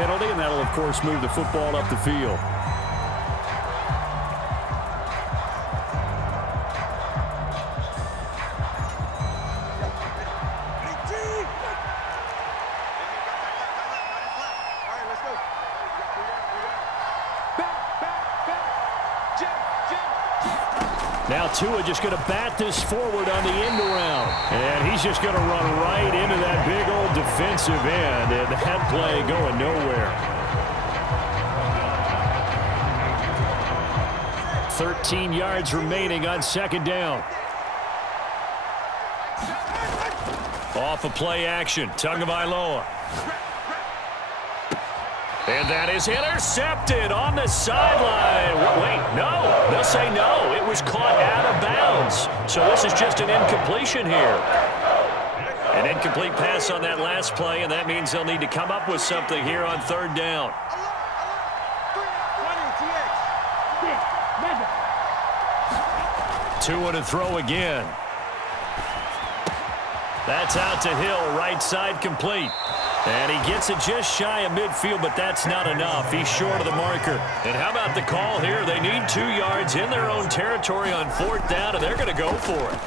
penalty, and that'll, of course, move the football up the field. Now Tua just going to bat this forward on the end around. And he's just going to run right into that big old defensive end. And that play going nowhere. 13 yards remaining on second down. Off of play action. Tagovailoa. And that is intercepted on the sideline. Wait, no. They'll say no. It was caught out of bounds. So this is just an incompletion here. An incomplete pass on that last play, and that means they'll need to come up with something here on third down. Tua to throw again. That's out to Hill, right side complete. And he gets it just shy of midfield, but that's not enough. He's short of the marker. And how about the call here? They need 2 yards in their own territory on fourth down, and they're going to go for it.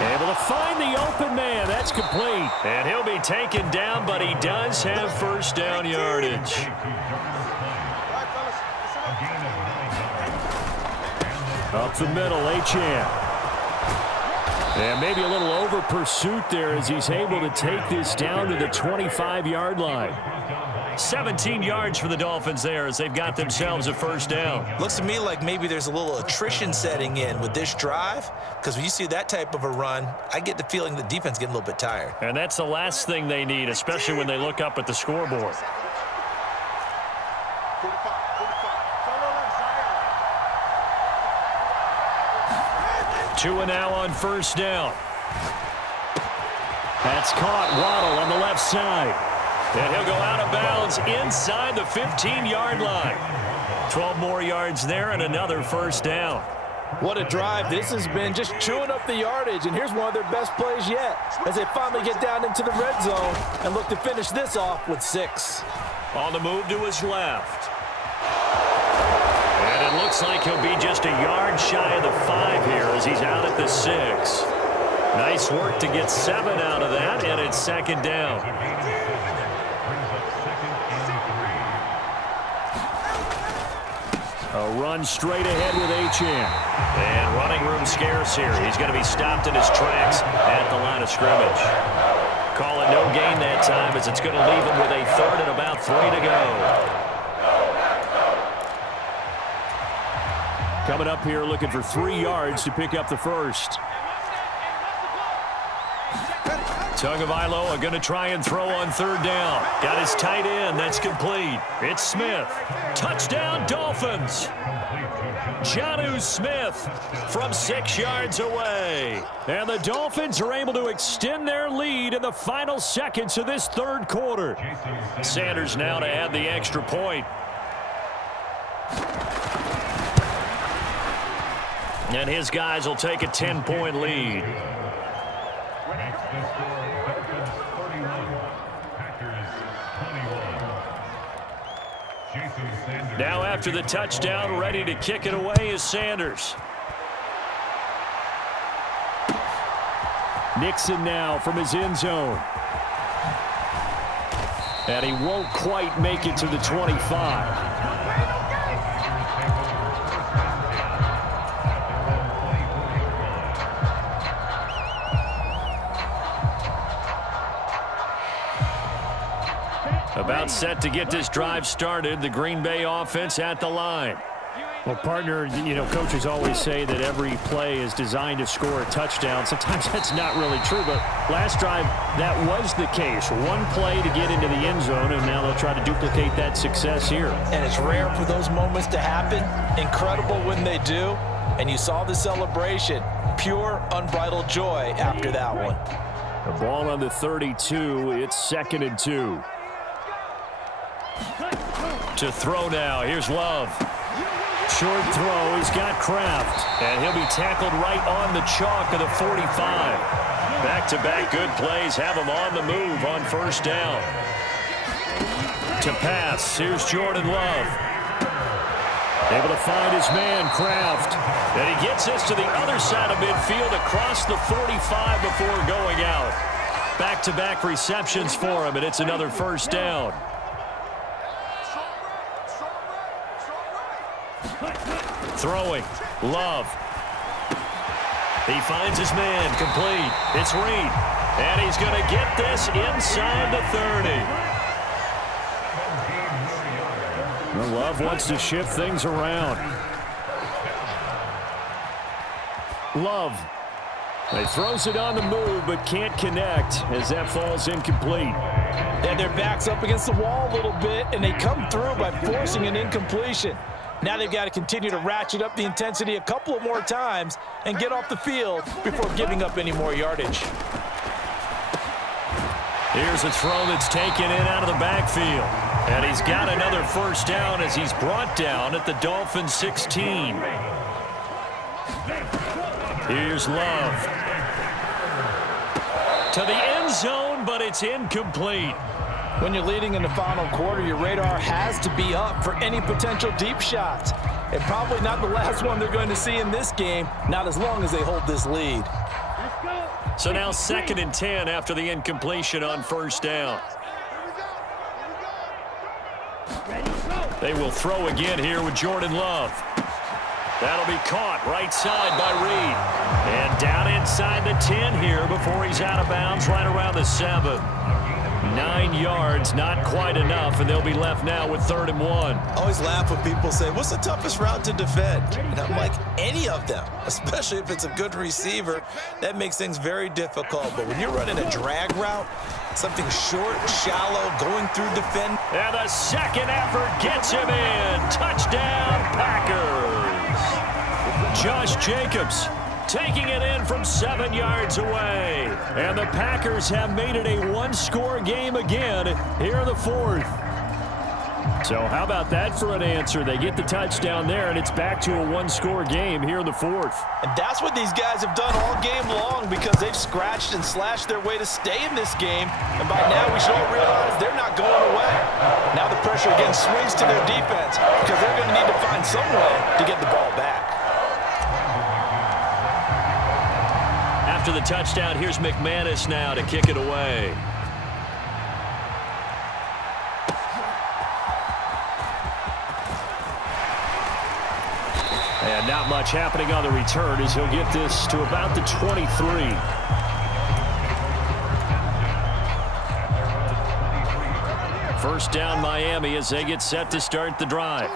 Able to find the open man. That's complete. And he'll be taken down, but he does have first down yardage. Up the middle, Achane. And maybe a little over pursuit there as he's able to take this down to the 25-yard line. 17 yards for the Dolphins there as they've got themselves a first down. Looks to me like maybe there's a little attrition setting in with this drive, because when you see that type of a run, I get the feeling the defense getting a little bit tired. And that's the last thing they need, especially when they look up at the scoreboard. Tua now on first down. That's caught. Waddle on the left side. And he'll go out of bounds inside the 15-yard line. 12 more yards there and another first down. What a drive this has been, just chewing up the yardage. And here's one of their best plays yet as they finally get down into the red zone and look to finish this off with 6. On the move to his left. And it looks like he'll be just a yard shy of the 5 here as he's out at the 6. Nice work to get 7 out of that, and it's second down. A run straight ahead with Achane. And running room scarce here. He's going to be stopped in his tracks at the line of scrimmage. Call it no gain that time as it's going to leave him with a third and about 3 to go. Coming up here looking for 3 yards to pick up the first. Tagovailoa going to try and throw on third down. Got his tight end. That's complete. It's Smith. Touchdown, Dolphins. Jonnu Smith from 6 yards away. And the Dolphins are able to extend their lead in the final seconds of this third quarter. Sanders now to add the extra point. And his guys will take a 10-point lead. Now after the touchdown, ready to kick it away is Sanders. Nixon now from his end zone. And he won't quite make it to the 25. About set to get this drive started. The Green Bay offense at the line. Well, partner, you know, coaches always say that every play is designed to score a touchdown. Sometimes that's not really true, but last drive, that was the case. One play to get into the end zone, and now they'll try to duplicate that success here. And it's rare for those moments to happen. Incredible when they do. And you saw the celebration. Pure, unbridled joy after that one. The ball on the 32. It's 2nd and 2. To throw now. Here's Love. Short throw. He's got Kraft. And he'll be tackled right on the chalk of the 45. Back-to-back good plays have him on the move on first down. To pass, here's Jordan Love. Able to find his man, Kraft. And he gets this to the other side of midfield across the 45 before going out. Back-to-back receptions for him, and it's another first down. Throwing, Love. He finds his man, complete. It's Reed, and he's going to get this inside the 30. Well, Love wants to shift things around. Love. He throws it on the move, but can't connect as that falls incomplete. And their back's up against the wall a little bit, and they come through by forcing an incompletion. Now they've got to continue to ratchet up the intensity a couple of more times and get off the field before giving up any more yardage. Here's a throw that's taken in out of the backfield. And he's got another first down as he's brought down at the Dolphins' 16. Here's Love. To the end zone, but it's incomplete. When you're leading in the final quarter, your radar has to be up for any potential deep shots. And probably not the last one they're going to see in this game, not as long as they hold this lead. So now 2nd and 10 after the incompletion on first down. They will throw again here with Jordan Love. That'll be caught right side by Reed. And down inside the 10 here before he's out of bounds right around the 7. 9 yards, not quite enough, and they'll be left now with 3rd and 1. I always laugh when people say, what's the toughest route to defend? And I'm like, any of them, especially if it's a good receiver. That makes things very difficult. But when you're running a drag route, something short, shallow, going through defend. And the second effort gets him in. Touchdown, Packers. Josh Jacobs taking it in from 7 yards away. And the Packers have made it a one-score game again here in the 4th. So how about that for an answer? They get the touchdown there, and it's back to a one-score game here in the 4th. And that's what these guys have done all game long because they've scratched and slashed their way to stay in this game. And by now we should all realize they're not going away. Now the pressure again swings to their defense because they're going to need to find some way to get the ball back. After the touchdown, here's McManus now to kick it away. And not much happening on the return as he'll get this to about the 23. First down Miami as they get set to start the drive.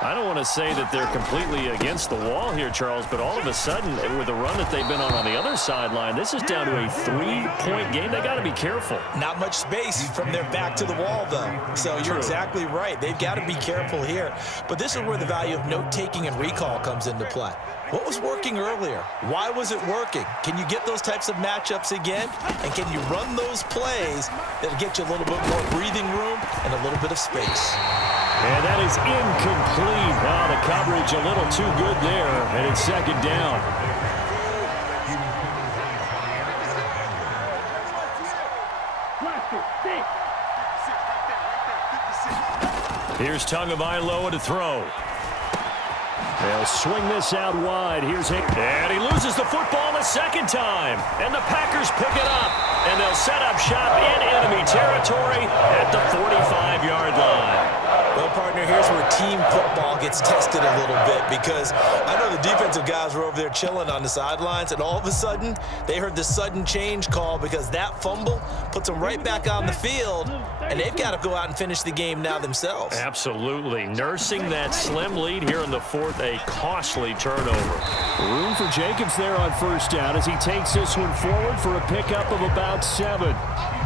I don't want to say that they're completely against the wall here, Charles, but all of a sudden, with the run that they've been on the other sideline, this is down to a 3-point game. They got to be careful. Not much space from their back to the wall, though. So you're exactly right. They've got to be careful here. But this is where the value of note-taking and recall comes into play. What was working earlier? Why was it working? Can you get those types of matchups again? And can you run those plays that'll get you a little bit more breathing room and a little bit of space? And that is incomplete. Wow, the coverage a little too good there, and it's 2nd down. Here's Tagovailoa to throw. They'll swing this out wide. Here's Hick. And he loses the football the second time. And the Packers pick it up. And they'll set up shop in enemy territory at the 45-yard line. Well, partner, here's where team football gets tested a little bit because I know the defensive guys were over there chilling on the sidelines, and all of a sudden, they heard the sudden change call because that fumble puts them right back on the field, and they've got to go out and finish the game now themselves. Absolutely. Nursing that slim lead here in the 4th, a costly turnover. Room for Jacobs there on first down as he takes this one forward for a pickup of about 7.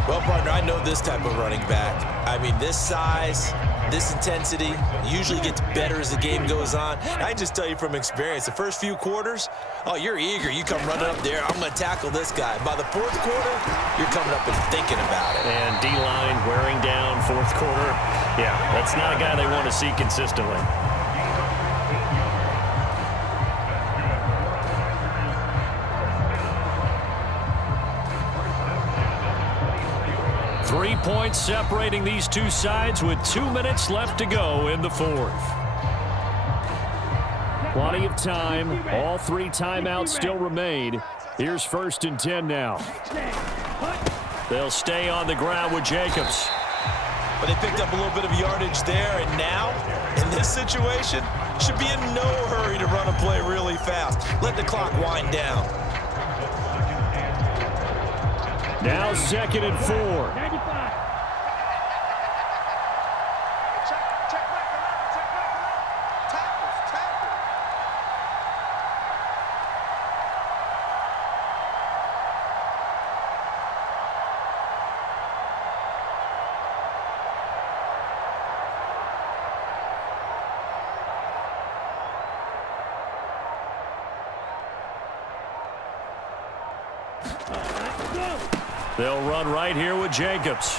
Well, partner, I know this type of running back. I mean, this size, this intensity usually gets better as the game goes on. And I just tell you from experience, the first few quarters, oh, you're eager. You come running up there, I'm going to tackle this guy. By the 4th quarter, you're coming up and thinking about it. And D-line wearing down 4th quarter. Yeah, that's not a guy they want to see consistently. 3 points separating these two sides with 2 minutes left to go in the fourth. Plenty of time. All 3 timeouts still remain. Here's 1st and 10 now. They'll stay on the ground with Jacobs. But they picked up a little bit of yardage there, and now, in this situation, should be in no hurry to run a play really fast. Let the clock wind down. Now 2nd and 4. They'll run right here with Jacobs.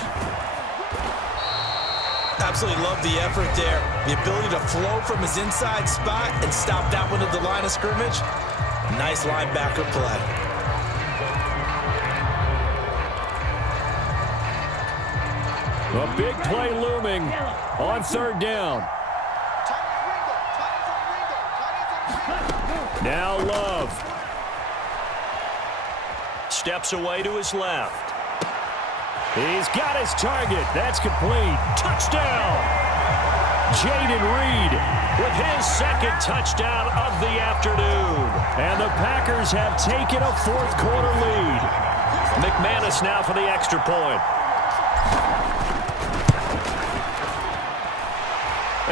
Absolutely love the effort there. The ability to flow from his inside spot and stop that one at the line of scrimmage. Nice linebacker play. A big play looming on 3rd down. Now Love. Steps away to his left. He's got his target. That's complete. Touchdown! Jaden Reed with his 2nd touchdown of the afternoon. And the Packers have taken a 4th quarter lead. McManus now for the extra point.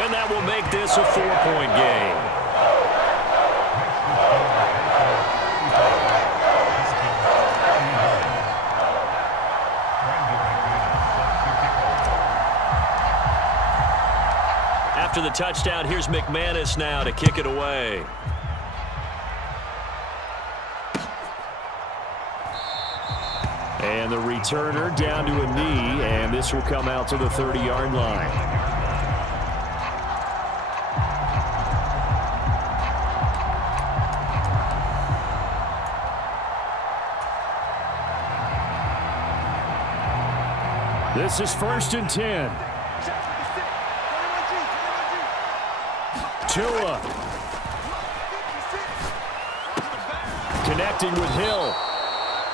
And that will make this a 4-point game. After the touchdown, here's McManus now to kick it away. And the returner down to a knee, and this will come out to the 30-yard line. This is 1st and 10. Tua. Connecting with Hill.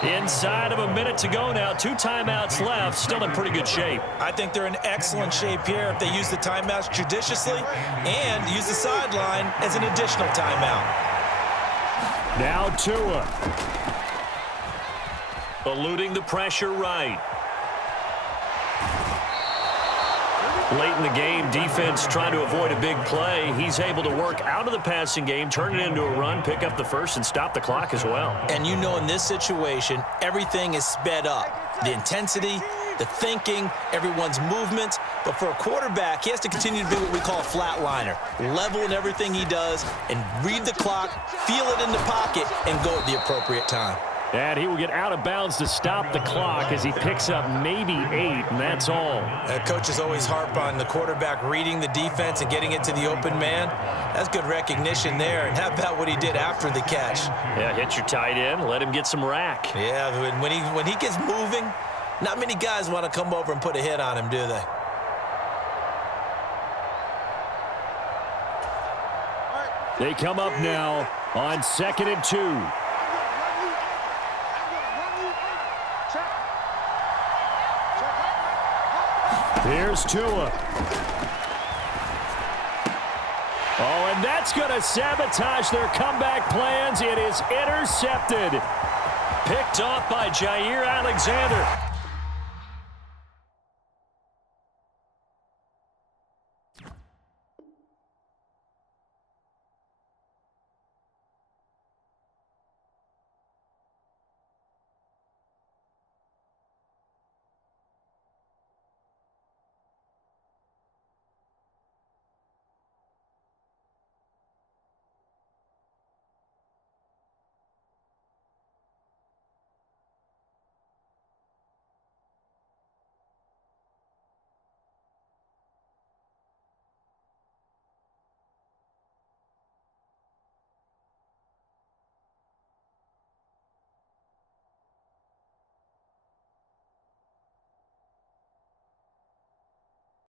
Inside of a minute to go now. 2 timeouts left. Still in pretty good shape. I think they're in excellent shape here if they use the timeouts judiciously and use the sideline as an additional timeout. Now Tua. Eluding the pressure right. Late in the game, defense trying to avoid a big play. He's able to work out of the passing game, turn it into a run, pick up the first, and stop the clock as well. And you know in this situation, everything is sped up. The intensity, the thinking, everyone's movements. But for a quarterback, he has to continue to be what we call a flatliner. Level in everything he does and read the clock, feel it in the pocket, and go at the appropriate time. And he will get out of bounds to stop the clock as he picks up maybe 8, and that's all. Coaches always harp on the quarterback reading the defense and getting it to the open man. That's good recognition there. And how about what he did after the catch? Yeah, hit your tight end, let him get some rack. Yeah, when he gets moving, not many guys want to come over and put a hit on him, do they? They come up now on 2nd and 2. Here's Tua. Oh, and that's going to sabotage their comeback plans. It is intercepted. Picked off by Jair Alexander.